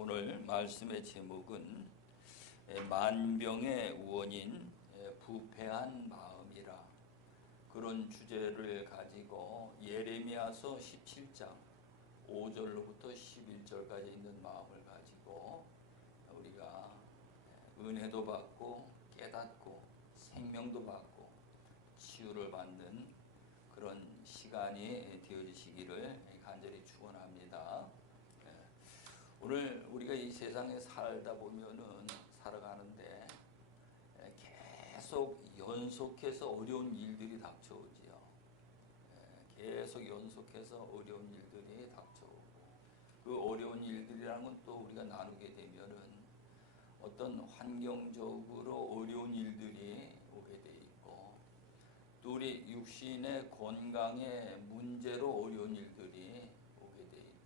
오늘 말씀의 제목은 만병의 원인 부패한 마음이라, 그런 주제를 가지고 예레미야서 17장 5절로부터 11절까지 있는 마음을 가지고 우리가 은혜도 받고 깨닫고 생명도 받고 치유를 받는 그런 시간이 되어지시기를 간절히 축원합니다. 오늘 우리가 이 세상에 살다 보면은 살아가는데 계속 연속해서 어려운 일들이 닥쳐오지요. 계속 연속해서 어려운 일들이 닥쳐오고, 그 어려운 일들이라는 건 또 우리가 나누게 되면은 어떤 환경적으로 어려운 일들이 오게 돼 있고, 또 우리 육신의 건강에 문제로 어려운 일들이 오게 돼 있고,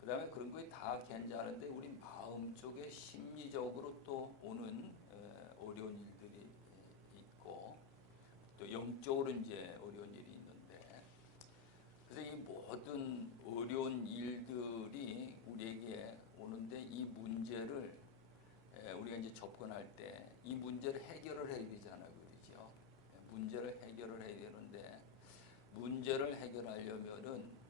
그 다음에 그런 것이 다 괜찮은데 우리 마음 쪽에 심리적으로 또 오는 어려운 일들이 있고, 또 영적으로 이제 어려운 일이 있는데, 그래서 이 모든 어려운 일들이 우리에게 오는데, 이 문제를 우리가 이제 접근할 때 이 문제를 해결을 해야 되잖아요, 그렇죠? 문제를 해결을 해야 되는데, 문제를 해결하려면은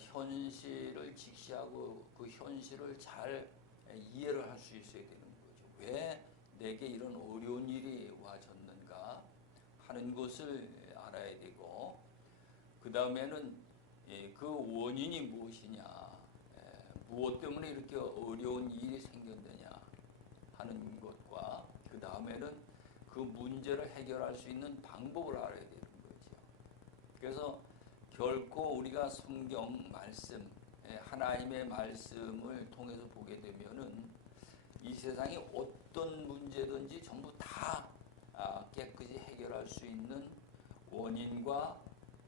현실을 직시하고 그 현실을 잘 이해를 할 수 있어야 되는 거죠. 왜 내게 이런 어려운 일이 와졌는가 하는 것을 알아야 되고, 그 다음에는 그 원인이 무엇이냐, 무엇 때문에 이렇게 어려운 일이 생겼느냐 하는 것과, 그 다음에는 그 문제를 해결할 수 있는 방법을 알아야 되는 거죠. 그래서 결코 우리가 성경 말씀, 하나님의 말씀을 통해서 보게 되면은 이 세상에 어떤 문제든지 전부 다 깨끗이 해결할 수 있는 원인과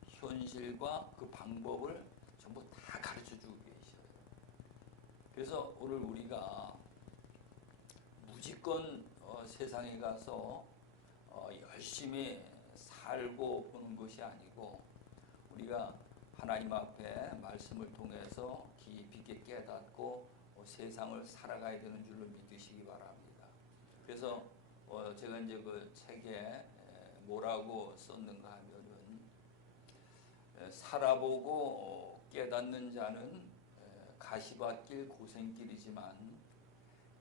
현실과 그 방법을 전부 다 가르쳐 주고 계셔요. 그래서 오늘 우리가 무조건 세상에 가서 열심히 살고 보는 것이 아니고, 우리가 하나님 앞에 말씀을 통해서 깊이 있게 깨닫고 세상을 살아가야 되는 줄로 믿으시기 바랍니다. 그래서 제가 이제 그 책에 뭐라고 썼는가 하면은, 살아보고 깨닫는 자는 가시밭길 고생길이지만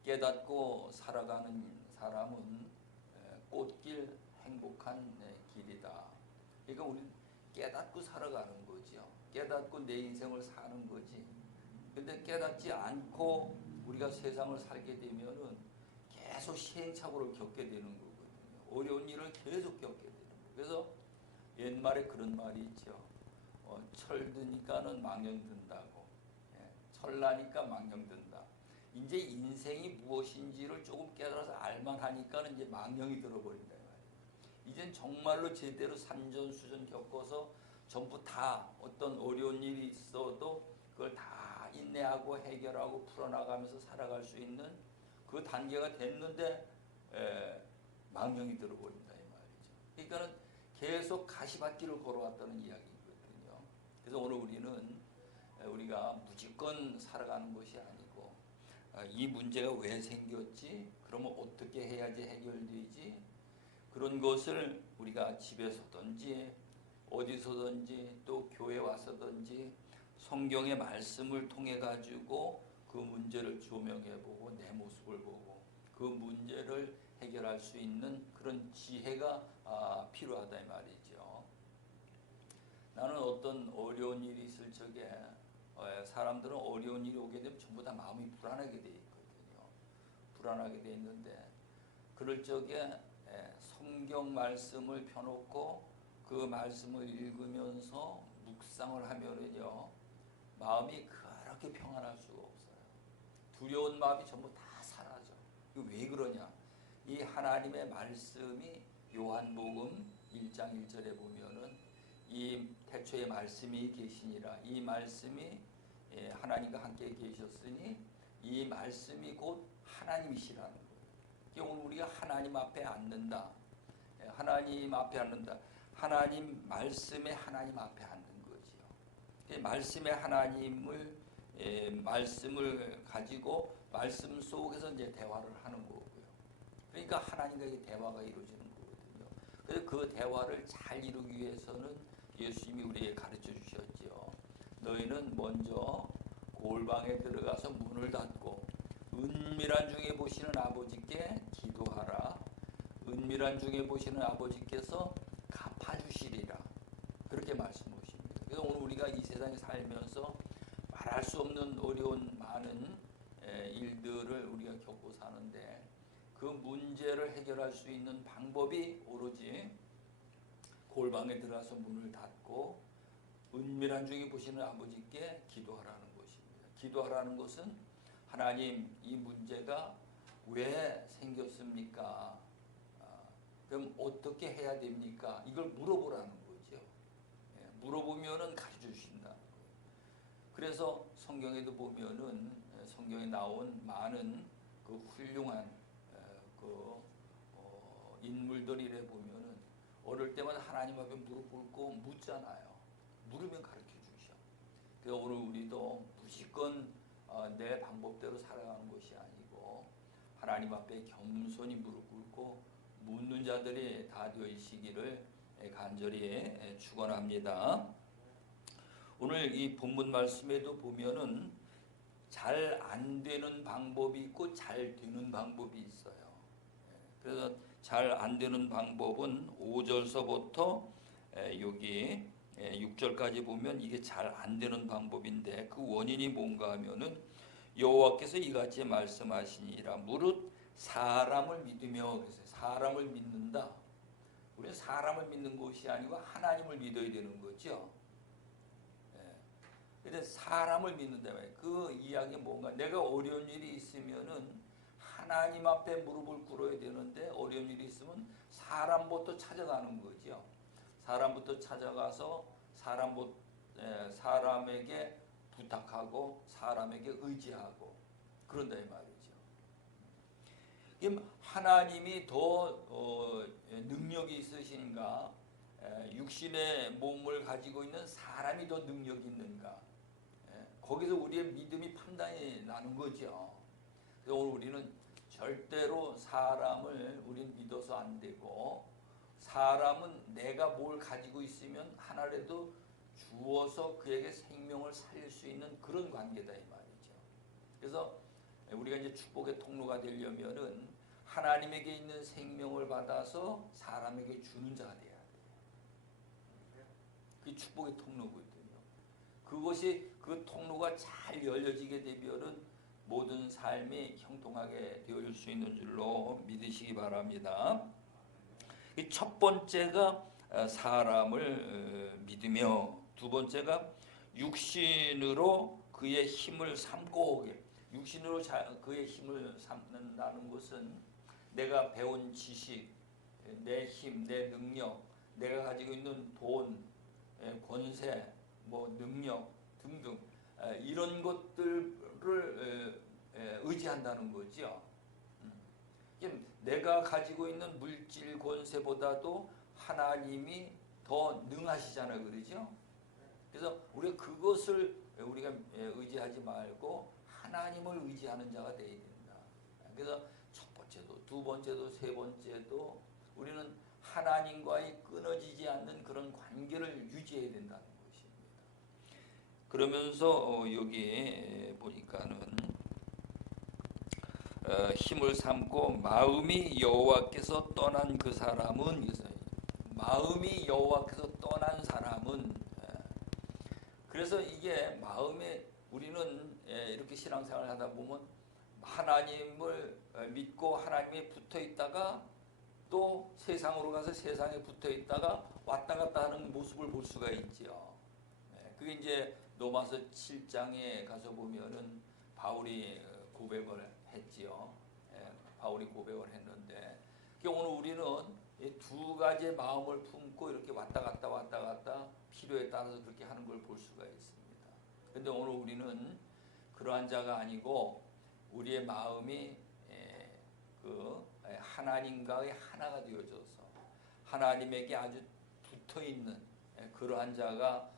깨닫고 살아가는 사람은 꽃길 행복한 길이다. 그러니까 우리는 깨닫고 살아가는 거죠. 깨닫고 내 인생을 사는 거지. 근데 깨닫지 않고 우리가 세상을 살게 되면은 계속 시행착오를 겪게 되는 거거든요. 어려운 일을 계속 겪게 되는 거예요. 그래서 옛말에 그런 말이 있죠. 철 드니까는 망령 든다고. 철나니까 망령 든다. 이제 인생이 무엇인지를 조금 깨달아서 알만하니까는 이제 망령이 들어버린다. 이젠 정말로 제대로 산전수전 겪어서 전부 다 어떤 어려운 일이 있어도 그걸 다 인내하고 해결하고 풀어나가면서 살아갈 수 있는 그 단계가 됐는데 망령이 들어버린다 이 말이죠. 그러니까는 계속 가시밭길을 걸어왔다는 이야기거든요. 그래서 오늘 우리가 무조건 살아가는 것이 아니고, 이 문제가 왜 생겼지? 그러면 어떻게 해야지 해결되지? 그런 것을 우리가 집에서든지 어디서든지 또 교회 와서든지 성경의 말씀을 통해 가지고 그 문제를 조명해 보고 내 모습을 보고 그 문제를 해결할 수 있는 그런 지혜가 필요하다 이 말이죠. 나는 어떤 어려운 일이 있을 적에 사람들은 어려운 일이 오게 되면 전부 다 마음이 불안하게 돼 있거든요. 불안하게 돼 있는데, 그럴 적에 성경 말씀을 펴놓고 그 말씀을 읽으면서 묵상을 하면은요, 마음이 그렇게 평안할 수가 없어요. 두려운 마음이 전부 다 사라져. 왜 그러냐? 이 하나님의 말씀이 요한복음 1장 1절에 보면은 이 태초에 말씀이 계시니라, 이 말씀이 하나님과 함께 계셨으니 이 말씀이 곧 하나님이시라는 거예요. 오늘 우리가 하나님 앞에 앉는다. 하나님 앞에 앉는다. 하나님 말씀에 하나님 앞에 앉는 거지요. 말씀의 하나님을 말씀을 가지고 말씀 속에서 이제 대화를 하는 거고요. 그러니까 하나님과의 대화가 이루어지는 거거든요. 그래서 그 대화를 잘 이루기 위해서는 예수님이 우리에게 가르쳐 주셨죠. 너희는 먼저 골방에 들어가서 문을 닫고 은밀한 중에 보시는 아버지께 기도하라. 은밀한 중에 보시는 아버지께서 갚아주시리라. 그렇게 말씀하십니다. 그래서 오늘 우리가 이 세상에 살면서 말할 수 없는 어려운 많은 일들을 우리가 겪고 사는데 그 문제를 해결할 수 있는 방법이 오로지 골방에 들어가서 문을 닫고 은밀한 중에 보시는 아버지께 기도하라는 것입니다. 기도하라는 것은 하나님, 이 문제가 왜 생겼습니까? 그럼 어떻게 해야 됩니까? 이걸 물어보라는 거죠. 물어보면은 가르쳐 주신다. 그래서 성경에도 보면은 성경에 나온 많은 그 훌륭한 인물들이래 보면은 어릴 때마다 하나님 앞에 무릎 꿇고 묻잖아요. 물으면 가르쳐 주셔. 그래서 오늘 우리도 무조건 내 방법대로 살아가는 것이 아니고 하나님 앞에 겸손히 무릎 꿇고 묻는 자들이 다 되시기를 간절히 축원합니다. 오늘 이 본문 말씀에도 보면은 잘 안 되는 방법이 있고 잘 되는 방법이 있어요. 그래서 잘 안 되는 방법은 5절서부터 여기 6절까지 보면 이게 잘 안 되는 방법인데 그 원인이 뭔가 하면은 여호와께서 이같이 말씀하시니라. 무릇 사람을 믿으며, 그래서 사람을 믿는다. 우리는 사람을 믿는 것이 아니고 하나님을 믿어야 되는 거죠. 근데 사람을 믿는다 말이에요. 그 이야기 뭔가 내가 어려운 일이 있으면은 하나님 앞에 무릎을 꿇어야 되는데 어려운 일이 있으면 사람부터 찾아가는 거죠. 사람부터 찾아가서 사람에게 부탁하고 사람에게 의지하고 그런다 이 말이죠. 하나님이 더 능력이 있으신가? 육신의 몸을 가지고 있는 사람이 더 능력이 있는가? 거기서 우리의 믿음이 판단이 나는 거죠. 그래서 오늘 우리는 절대로 사람을 우리는 믿어서 안 되고 사람은 내가 뭘 가지고 있으면 하나라도 주어서 그에게 생명을 살릴 수 있는 그런 관계다 이 말이죠. 그래서 우리가 이제 축복의 통로가 되려면은 하나님에게 있는 생명을 받아서 사람에게 주는 자가 돼야 돼요. 그게 축복의 통로거든요. 그것이 그 통로가 잘 열려지게 되면은 모든 삶이 형통하게 되어질 수 있는 줄로 믿으시기 바랍니다. 첫 번째가 사람을 믿으며, 두 번째가 육신으로 그의 힘을 삼고, 육신으로 그의 힘을 삼는다는 것은 내가 배운 지식, 내 힘, 내 능력, 내가 가지고 있는 돈, 권세, 능력 등등 이런 것들을 의지한다는 거죠. 내가 가지고 있는 물질 권세보다도 하나님이 더 능하시잖아요, 그러죠? 그래서 우리가 그것을 우리가 의지하지 말고 하나님을 의지하는 자가 되어야 된다. 그래서 첫 번째도, 두 번째도, 세 번째도 우리는 하나님과의 끊어지지 않는 그런 관계를 유지해야 된다는 것입니다. 그러면서 여기 보니까는 힘을 삼고 마음이 여호와께서 떠난 그 사람은, 마음이 여호와께서 떠난 사람은, 그래서 이게 마음에 우리는 이렇게 신앙생활을 하다 보면 하나님을 믿고 하나님에 붙어 있다가 또 세상으로 가서 세상에 붙어 있다가 왔다 갔다 하는 모습을 볼 수가 있죠. 그게 이제 로마서 7장에 가서 보면은 바울이 고백을 했지요. 바울이 고백을 했는데 오늘 우리는 두 가지의 마음을 품고 이렇게 왔다 갔다 필요에 따라서 그렇게 하는 걸 볼 수가 있습니다. 그런데 오늘 우리는 그러한 자가 아니고 우리의 마음이 하나님과의 하나가 되어져서 하나님에게 아주 붙어있는 그러한 자가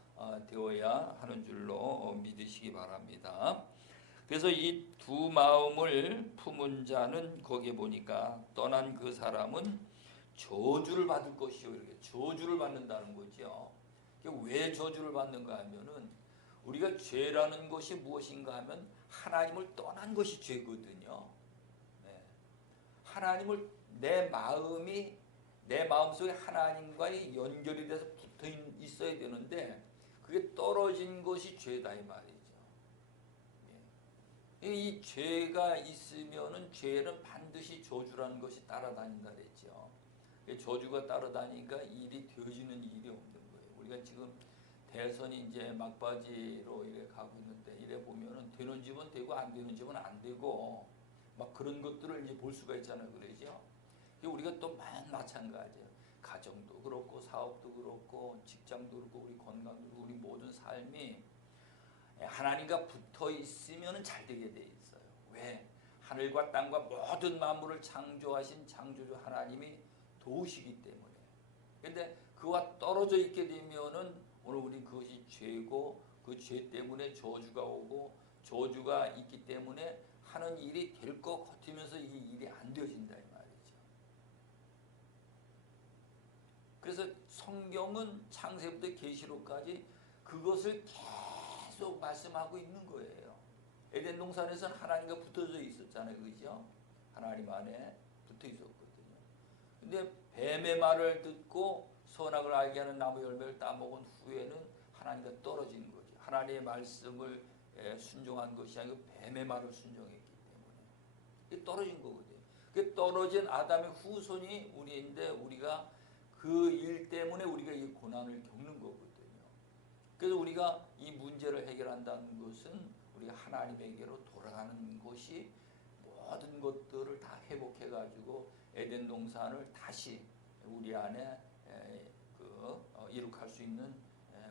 되어야 하는 줄로 믿으시기 바랍니다. 그래서 이 두 마음을 품은 자는 거기에 보니까 떠난 그 사람은 저주를 받을 것이요, 이렇게 저주를 받는다는 거죠. 왜 저주를 받는가 하면은 우리가 죄라는 것이 무엇인가 하면 하나님을 떠난 것이 죄거든요. 네. 하나님을 내 마음속에 하나님과의 연결이 돼서 붙어 있어야 되는데 그게 떨어진 것이 죄다 이 말이죠. 이 죄가 있으면은 죄는 반드시 저주라는 것이 따라다닌다 그랬죠. 저주가 따라다니니까 일이 되어지는 일이 없는 거예요. 우리가 지금 대선이 이제 막바지로 이래 가고 있는데 이래 보면은 되는 집은 되고 안 되는 집은 안 되고 막 그런 것들을 이제 볼 수가 있잖아요, 그러죠. 우리가 또 마찬가지예요. 가정도 그렇고 사업도 그렇고 직장도 그렇고 우리 건강도 그렇고 우리 모든 삶이 하나님과 붙어 있으면 잘 되게 돼 있어요. 왜? 하늘과 땅과 모든 만물을 창조하신 창조주 하나님이 도우시기 때문에. 근데 그와 떨어져 있게 되면은 오늘 우리 그것이 죄고 그 죄 때문에 저주가 오고 저주가 있기 때문에 하는 일이 될 것 같으면서 이 일이 안 되어진다 이 말이죠. 그래서 성경은 창세부터 계시록까지 그것을 계속 말씀하고 있는 거예요. 에덴 동산에서는 하나님과 붙어져 있었잖아요, 그죠? 하나님 안에 붙어 있었거든요. 근데 뱀의 말을 듣고 선악을 알게 하는 나무 열매를 따먹은 후에는 하나님과 떨어진 거죠. 하나님의 말씀을 순종한 것이 아니고 뱀의 말을 순종했기 때문에 떨어진 거거든요. 그 떨어진 아담의 후손이 우리인데 우리가 그 일 때문에 우리가 이 고난을 겪는 거거든요. 그래서 우리가 이 문제를 해결한다는 것은 우리가 하나님에게로 돌아가는 것이 모든 것들을 다 회복해가지고 에덴 동산을 다시 우리 안에 이룩할 수 있는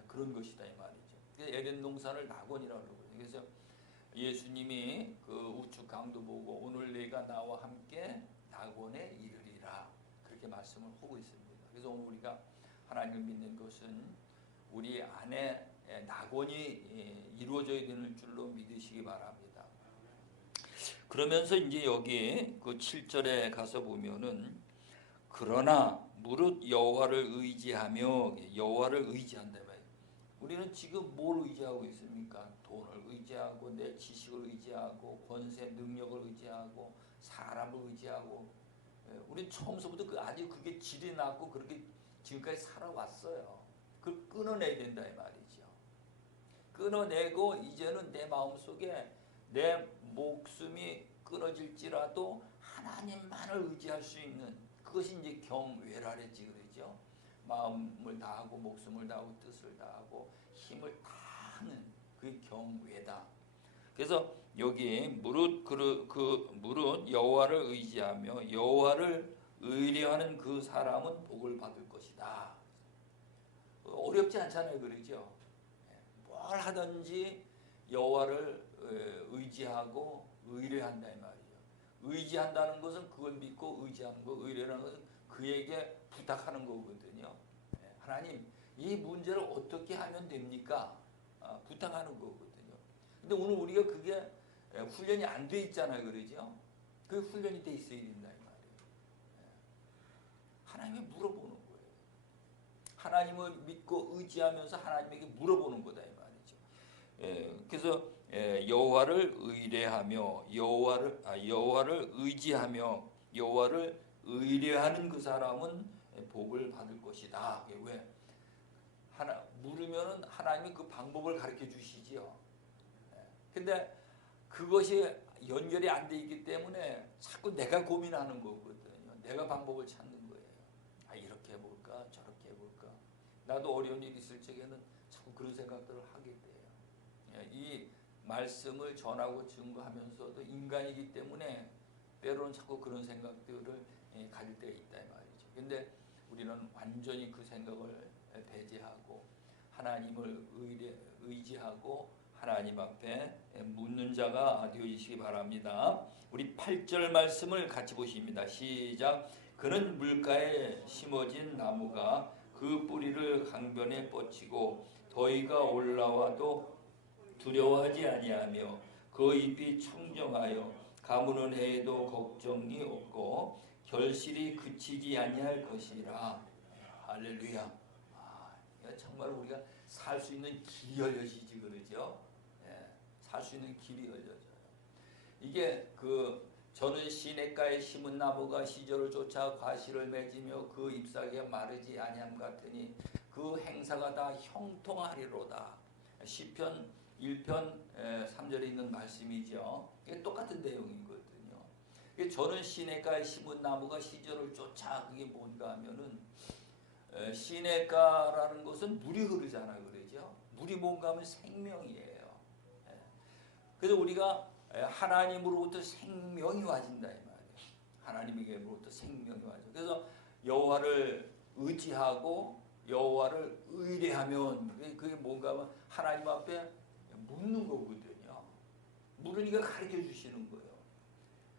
그런 것이다 이 말이죠. 에덴 동산을 낙원이라고 그러거든요. 그래서 예수님이 그 우측 강도 보고 오늘 내가 나와 함께 낙원에 이르리라 그렇게 말씀을 하고 있습니다. 그래서 오늘 우리가 하나님을 믿는 것은 우리 안에 낙원이 이루어져야 되는 줄로 믿으시기 바랍니다. 그러면서 이제 여기 그 7절에 가서 보면은 그러나 무릇 여호와를 의지하며 여호와를 의지한다. 우리는 지금 뭘 의지하고 있습니까? 돈을 의지하고 내 지식을 의지하고 권세 능력을 의지하고 사람을 의지하고 우리 처음서부터 아주 그게 질이 났고 그렇게 지금까지 살아왔어요. 그걸 끊어내야 된다 이 말이죠. 끊어내고 이제는 내 마음속에 내 목숨이 끊어질지라도 하나님만을 의지할 수 있는 그것이 이제 경외라 그랬지 그러죠. 마음을 다하고 목숨을 다하고 뜻을 다하고 힘을 다하는 그게 경외다. 그래서 여기 무릇 무릇 여호와를 의지하며 여호와를 의뢰하는 그 사람은 복을 받을 것이다. 어렵지 않잖아요, 그러죠? 뭘 하든지 여호와를 의지하고 의뢰한다 이 말이죠. 의지한다는 것은 그걸 믿고 의지하는 거, 의뢰라는 것은 그에게 부탁하는 거거든요. 하나님, 이 문제를 어떻게 하면 됩니까? 부탁하는 거거든요. 근데 오늘 우리가 그게 훈련이 안 돼 있잖아요, 그러죠? 그 훈련이 돼 있어야 된다 이 말이에요. 하나님께 물어보는 거예요. 하나님을 믿고 의지하면서 하나님에게 물어보는 거다 이 말이죠. 그래서 여호와를 의뢰하며 여호와를 의지하며 여호와를 의뢰하는 그 사람은 복을 받을 것이다. 왜? 물으면은 하나님이 그 방법을 가르쳐 주시지요. 근데 그것이 연결이 안 돼 있기 때문에 자꾸 내가 고민하는 거거든요. 내가 방법을 찾는 거예요. 이렇게 해볼까 저렇게 해볼까. 나도 어려운 일 있을 적에는 자꾸 그런 생각들을 하게 돼요. 이 말씀을 전하고 증거하면서도 인간이기 때문에 때로는 자꾸 그런 생각들을 가질 때가 있다 이 말이죠. 근데 우리는 완전히 그 생각을 배제하고 하나님을 의지하고 하나님 앞에 묻는 자가 되어주시기 바랍니다. 우리 8절 말씀을 같이 보십니다. 시작. 그는 물가에 심어진 나무가 그 뿌리를 강변에 뻗치고 더위가 올라와도 두려워하지 아니하며 그 잎이 청정하여 가무는 해에도 걱정이 없고 결실이 그치지 아니할 것이라. 할렐루야. 정말 우리가 살 수 있는 길이 열려지지 그러죠. 살 수 있는 길이 열려져요. 이게 저는 시냇가에 심은 나무가 시절을 쫓아 과실을 맺으며 그 잎사귀가 마르지 아니함 같으니 그 행사가 다 형통하리로다. 시편 1편 3절에 있는 말씀이죠. 이게 똑같은 내용이거든요. 저는 시냇가에 심은 나무가 시절을 쫓아. 그게 뭔가 하면은 시냇가라는 것은 물이 흐르잖아 그러죠. 물이 뭔가 하면 생명이에요. 그래서 우리가 하나님으로부터 생명이 와진다 이 말이에요. 하나님에게로부터 생명이 와져. 그래서 여호와를 의지하고 여호와를 의뢰하면 그게 뭔가 하면 하나님 앞에 묻는 거거든요. 물으니까 가르쳐 주시는 거예요.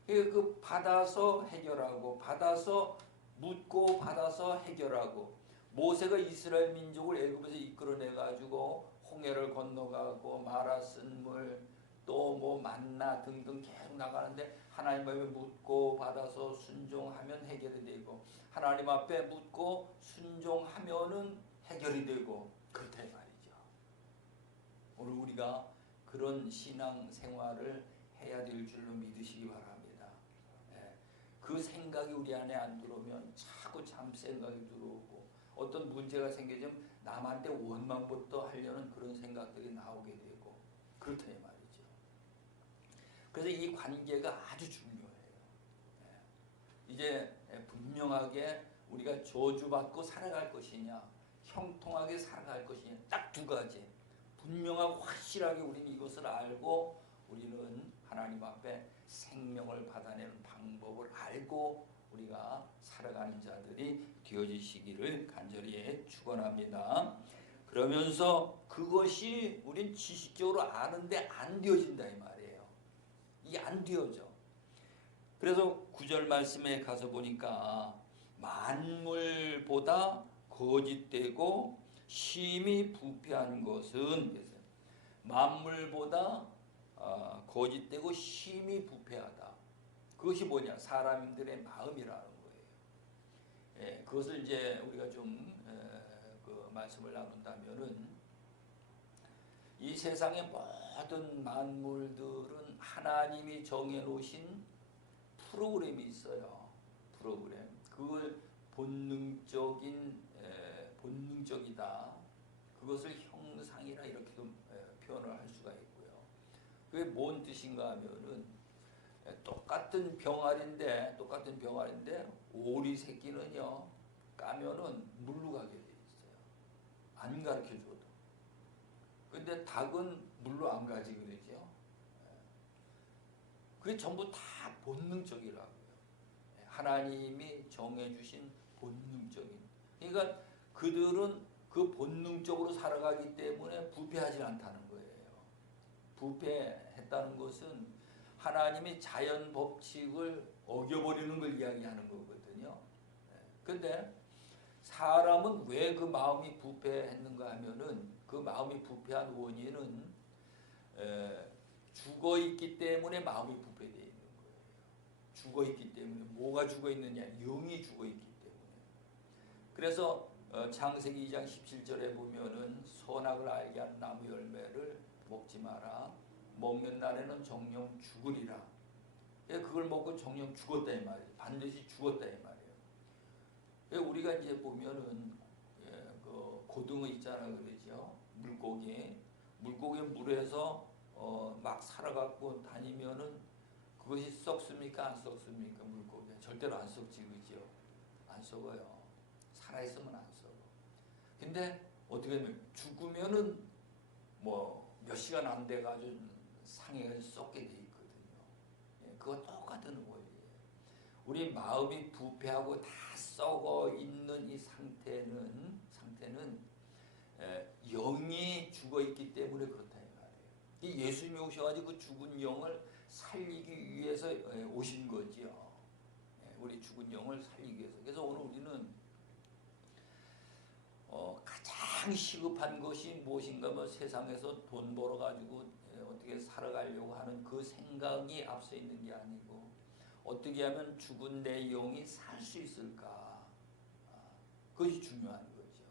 그 받아서 해결하고 받아서 묻고 받아서 해결하고 모세가 이스라엘 민족을 애굽에서 이끌어내 가지고 홍해를 건너가고 마라 쓴 물 또 뭐 만나 등등 계속 나가는데 하나님 앞에 묻고 받아서 순종하면 해결이 되고 하나님 앞에 묻고 순종하면은 해결이 되고 그렇다 이 말이죠. 오늘 우리가 그런 신앙 생활을 해야 될 줄로 믿으시기 바랍니다. 그 생각이 우리 안에 안 들어오면 자꾸 잠생각이 들어오고 어떤 문제가 생기면 남한테 원망부터 하려는 그런 생각들이 나오게 되고 그렇다 이 말이죠. 그래서 이 관계가 아주 중요해요. 이제 분명하게 우리가 저주받고 살아갈 것이냐 형통하게 살아갈 것이냐 딱 두 가지 분명하고 확실하게 우리는 이것을 알고 우리는 하나님 앞에 생명을 받아내는 방법을 알고 우리가 살아가는 자들이 되어지시기를 간절히 축원합니다. 그러면서 그것이 우린 지식적으로 아는데 안 되어진다 이 말이에요. 이게 안 되어져. 그래서 9절 말씀에 가서 보니까 만물보다 거짓되고 심히 부패한 것은 만물보다 거짓되고 심히 부패하다. 그것이 뭐냐? 사람들의 마음이라는 거예요. 그것을 이제 우리가 좀 그 말씀을 나눈다면은 이 세상의 모든 만물들은 하나님이 정해놓으신 프로그램이 있어요. 프로그램. 그걸 본능적이다. 그것을 형상이라 이렇게도 표현을 할 수가 있고요. 그게 뭔 뜻인가 하면은 똑같은 병아리인데 오리 새끼는요 까면은 물로 가게 돼 있어요. 안 가르쳐 줘도. 근데 닭은 물로 안 가지 그러죠. 그게 전부 다 본능적이라고요. 하나님이 정해주신 본능적인. 그러니까 그들은 그 본능적으로 살아가기 때문에 부패하지 않다는 거예요. 부패했다는 것은 하나님이 자연 법칙을 어겨버리는 걸 이야기하는 거거든요. 근데 사람은 왜 그 마음이 부패했는가 하면은 그 마음이 부패한 원인은 죽어 있기 때문에 마음이 부패되어 있는 거예요. 죽어 있기 때문에. 뭐가 죽어 있느냐? 영이 죽어 있기 때문에. 그래서 창세기 2장 17절에 보면은 선악을 알게 하는 나무 열매를 먹지 마라. 먹는 날에는 정령 죽으리라. 그걸 먹고 정령 죽었다 이 말이에요. 반드시 죽었다 이 말이에요. 우리가 이제 보면은 그 고등어 있잖아 그러죠. 물고기 물에서 막 살아갖고 다니면은 그것이 썩습니까 안 썩습니까? 물고기 절대로 안 썩지 그죠? 안 썩어요. 살아있으면 안 썩어. 근데 어떻게 하면 죽으면은 뭐 몇 시간 안 돼가지고 상해가 썩게 돼 있거든요. 그거 똑같은 원리예요. 우리 마음이 부패하고 다 썩어 있는 이 상태는 영이 죽어 있기 때문에 그렇다 이 말이에요. 이 예수님이 오셔가지고 그 죽은 영을 살리기 위해서 오신 거지요. 우리 죽은 영을 살리기 위해서. 그래서 오늘 우리는 가장 가장 시급한 것이 무엇인가 하면 세상에서 돈 벌어가지고 어떻게 살아가려고 하는 그 생각이 앞서 있는 게 아니고 어떻게 하면 죽은 내 영이 살 수 있을까, 그것이 중요한 거죠.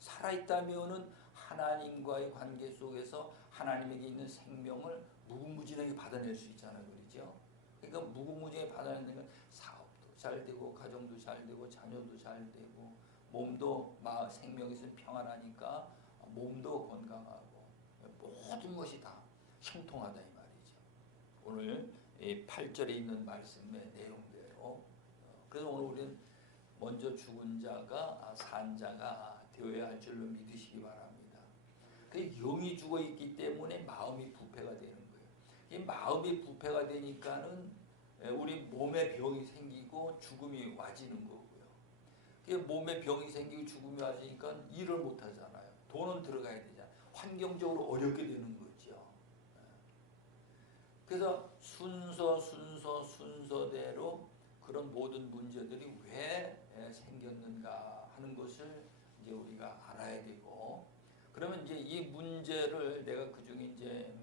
살아있다면은 하나님과의 관계 속에서 하나님에게 있는 생명을 무궁무진하게 받아낼 수 있잖아요. 그렇죠? 그러니까 무궁무진하게 받아내는 건 사업도 잘 되고 가정도 잘 되고 자녀도 잘 되고 몸도 생명이 있으면 평안하니까 몸도 건강하고 모든 것이 다 형통하다 이 말이죠. 오늘 8절에 있는 말씀의 내용대로 그래서 오늘 우리는 먼저 죽은 자가 산 자가 되어야 할 줄로 믿으시기 바랍니다. 그 영이 죽어 있기 때문에 마음이 부패가 되는 거예요. 이 마음이 부패가 되니까는 우리 몸에 병이 생기고 죽음이 와지는 거고요. 몸에 병이 생기고 죽음이 와지니까 일을 못 하잖아요. 돈은 들어가야 되잖아요. 환경적으로 어렵게 되는 거죠. 그래서 순서대로 그런 모든 문제들이 왜 생겼는가 하는 것을 이제 우리가 알아야 되고, 그러면 이제 이 문제를 내가 그 중에 이제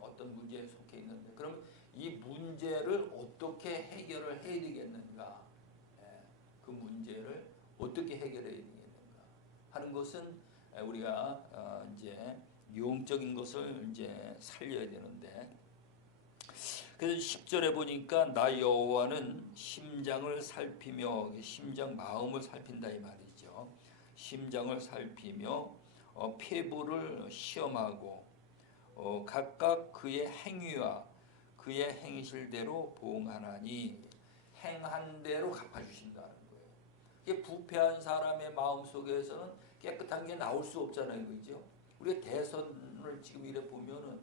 어떤 문제에 속해 있는데, 그럼 이 문제를 어떻게 해결을 해야 되겠는가, 그 문제를 어떻게 해결해야 되겠는가 하는 것은 우리가 이제 영적인 것을 이제 살려야 되는데, 그래서 10절에 보니까 나 여호와는 심장을 살피며, 심장 마음을 살핀다 이 말이죠. 심장을 살피며 폐부를 시험하고 각각 그의 행위와 그의 행실대로 보응하나니, 행한 대로 갚아주신다는 거예요. 이게 부패한 사람의 마음 속에서는 깨끗한 게 나올 수 없잖아요, 그죠? 우리가 대선을 지금 이래 보면은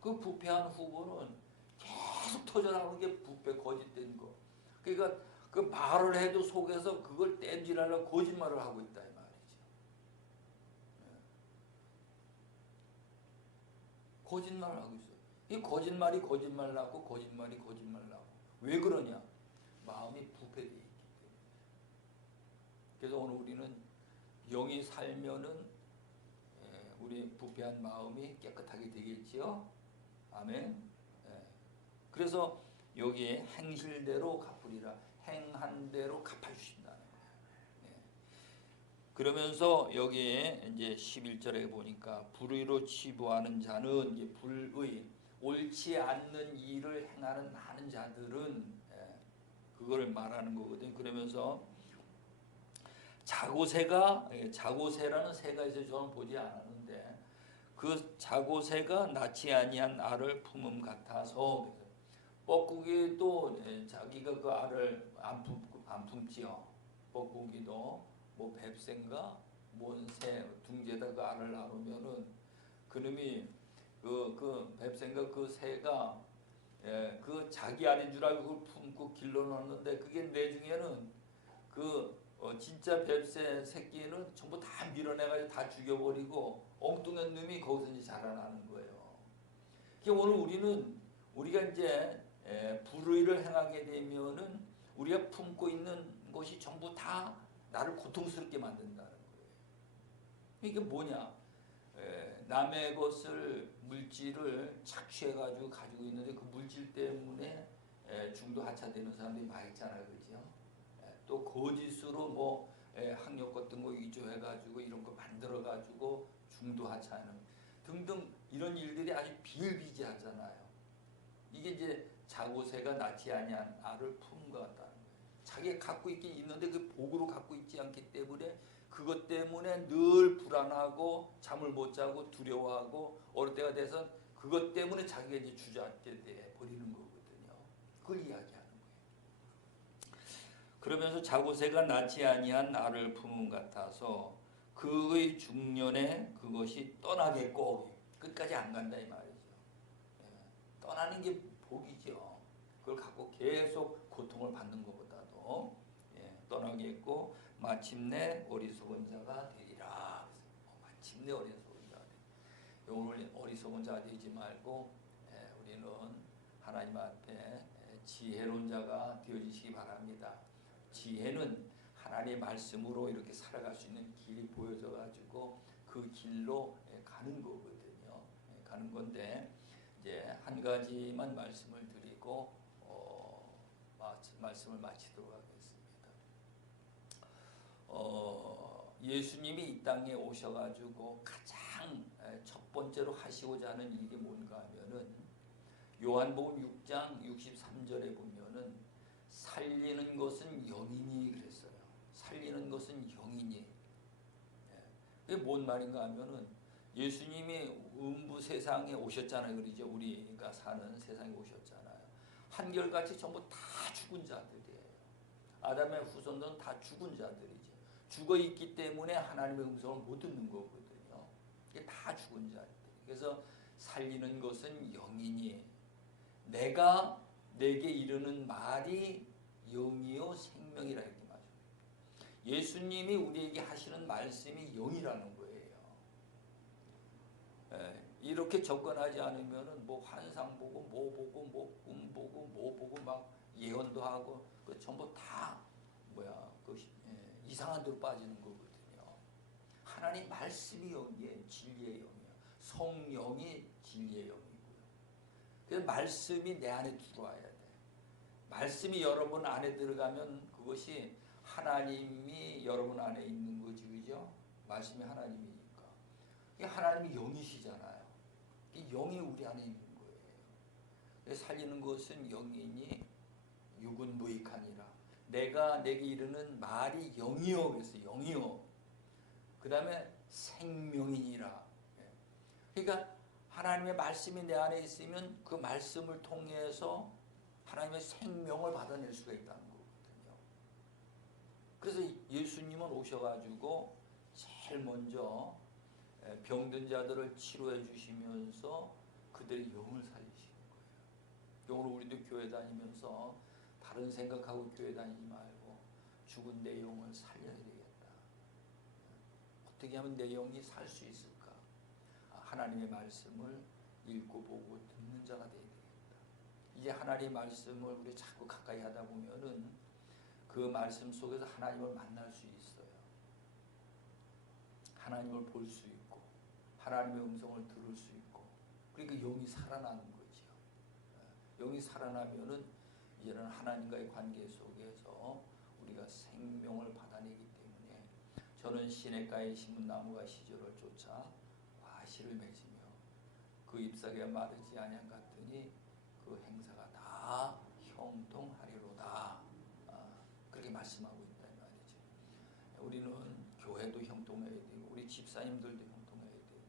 그 부패한 후보는 계속 터져나오는 게 부패 거짓된 거. 그러니까 그 말을 해도 속에서 그걸 땜질하려고 거짓말을 하고 있다 이 말이죠. 거짓말을 하고 있어요. 이 거짓말이 거짓말 낳고 거짓말이 거짓말 낳고. 왜 그러냐? 마음이 부패되어 있기 때문에. 그래서 오늘 우리는 영이 살면은 우리 부패한 마음이 깨끗하게 되겠지요. 아멘. 그래서 여기에 행실대로 갚으리라, 행한 대로 갚아주신다는 거예요. 그러면서 여기에 이제 11절에 보니까 불의로 치부하는 자는, 이제 불의, 옳지 않는 일을 하는 자들은 그걸 말하는 거거든요. 그러면서 자고새라는 새가 있어요. 저는 보지 않았는데 그 자고새가 낳지 아니한 알을 품음 같아서, 뻐꾸기도 자기가 그 알을 안 품지요. 뻐꾸기도 뭐 뱁새인가 뭔 새 둥지에다 그 알을 낳으면은 그놈이 그 뱁새인가 그 새가 그 자기 알인 줄 알고 그걸 품고 길러놨는데, 그게 나중에는 진짜 뱁새 새끼는 전부 다 밀어내가지고 다 죽여버리고 엉뚱한 놈이 거기서 이제 자라나는 거예요. 그러니까 오늘 우리가 이제 불의를 행하게 되면은 우리가 품고 있는 것이 전부 다 나를 고통스럽게 만든다는 거예요. 이게 뭐냐? 남의 것을, 물질을 착취해가지고 가지고 있는데 그 물질 때문에 중도 하차되는 사람들이 많이 있잖아요, 그렇죠? 또 거짓으로 뭐 학력 같은 거 위조해가지고 이런 거 만들어가지고 중도 하차하는 등등 이런 일들이 아주 비일비재하잖아요. 이게 이제 자고새가 낳지 아니한 알을 품은 것 같다는 거예요. 자기가 갖고 있긴 있는데 그 복으로 갖고 있지 않기 때문에 그것 때문에 늘 불안하고 잠을 못 자고 두려워하고 어느 때가 돼서 그것 때문에 자기가 이제 주저앉게 돼 버리는 거거든요. 그걸 이야기하는 거예요. 그러면서 자고새가 낳지 아니한 알을 품은 같아서 그의 중년에 그것이 떠나겠고, 끝까지 안 간다 이 말이죠. 떠나는 게 복이죠. 그걸 갖고 계속 고통을 받는 것보다도 떠나겠고 마침내 어리석은 자가 되리라. 마침내 어리석은 자가 되리라. 오늘 어리석은 자가 되지 말고 우리는 하나님 앞에 지혜로운 자가 되어지시기 바랍니다. 지혜는 하나님의 말씀으로 이렇게 살아갈 수 있는 길이 보여져 가지고 그 길로 가는 거거든요. 가는 건데 이제 한 가지만 말씀을 드리고 말씀을 마치도록 하겠습니다. 예수님이 이 땅에 오셔가지고 가장 첫 번째로 하시고자 하는 일이 뭔가 하면은 요한복음 6장 63절에 보면은 살리는 것은 영이니 그랬어요. 살리는 것은 영이니. 그게 뭔 말인가 하면은 예수님이 음부 세상에 오셨잖아요. 그러죠. 우리가 사는 세상에 오셨잖아요. 한결같이 전부 다 죽은 자들이에요. 아담의 후손들은 다 죽은 자들이죠. 죽어 있기 때문에 하나님의 음성을 못 듣는 거거든요. 이게 다 죽은 자들. 그래서 살리는 것은 영이니 내가 내게 이르는 말이 영이요 생명이라 이렇게 말해요. 예수님이 우리에게 하시는 말씀이 영이라는 거예요. 이렇게 접근하지 않으면은 뭐 환상 보고 뭐 보고 뭐 꿈 보고 뭐 보고 막 예언도 하고 그 전부 다 이상한 데로 빠지는 거거든요. 하나님 말씀이 영이에요. 진리의 영이에요. 성령이 진리의 영이고요. 그래서 말씀이 내 안에 들어와야 돼. 말씀이 여러분 안에 들어가면 그것이 하나님이 여러분 안에 있는 거지, 그죠? 말씀이 하나님이니까. 이 하나님이 영이시잖아요. 이 영이 우리 안에 있는 거예요. 살리는 것은 영이니 육은 무익하니라. 내가 내게 이르는 말이 영이요. 그래서 영이요. 그 다음에 생명이니라. 그러니까 하나님의 말씀이 내 안에 있으면 그 말씀을 통해서 하나님의 생명을 받아낼 수가 있다는 거거든요. 그래서 예수님은 오셔가지고 제일 먼저 병든 자들을 치료해 주시면서 그들의 영을 살리시는 거예요. 오늘 우리도 교회 다니면서 다른 생각하고 교회 다니지 말고 죽은 내 영을 살려야 되겠다. 어떻게 하면 내 영이 살 수 있을까? 하나님의 말씀을 읽고 보고 듣는 자가 되어야 되겠다. 이제 하나님의 말씀을 우리 자꾸 가까이 하다 보면은 그 말씀 속에서 하나님을 만날 수 있어요. 하나님을 볼 수 있고 하나님의 음성을 들을 수 있고 그러니까 영이 살아나는 거죠. 영이 살아나면은 이제는 하나님과의 관계 속에서 우리가 생명을 받아내기 때문에 저는 시냇가에 심은 나무가 시절을 쫓아 과실을 맺으며 그 잎사귀가 마르지 아니한 같으니 그 행사가 다 형통하리로다. 그렇게 말씀하고 있다는 말이죠. 우리는 교회도 형통해야 되고 우리 집사님들도 형통해야 되고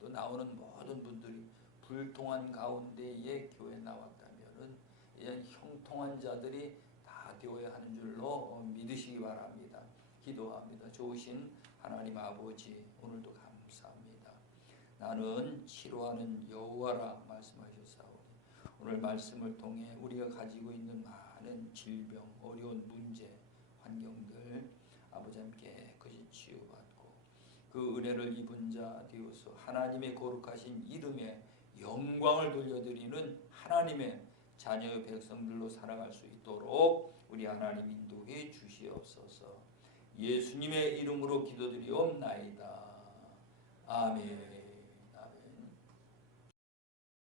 또 나오는 모든 분들이 불통한 가운데에 교회에 나왔다면은 이제 형통한 자들이 다 되어야 하는 줄로 믿으시기 바랍니다. 기도합니다. 좋으신 하나님 아버지 오늘도 감사합니다. 나는 치료하는 여호와라 말씀하셨사오니 오늘 말씀을 통해 우리가 가지고 있는 많은 질병, 어려운 문제, 환경들 아버지 함께 깨끗이 치유받고 그 은혜를 입은 자 되어서 하나님의 거룩하신 이름에 영광을 돌려드리는 하나님의 자녀의 백성들로 살아갈 수 있도록 우리 하나님 인도해 주시옵소서. 예수님의 이름으로 기도드리옵나이다. 아멘.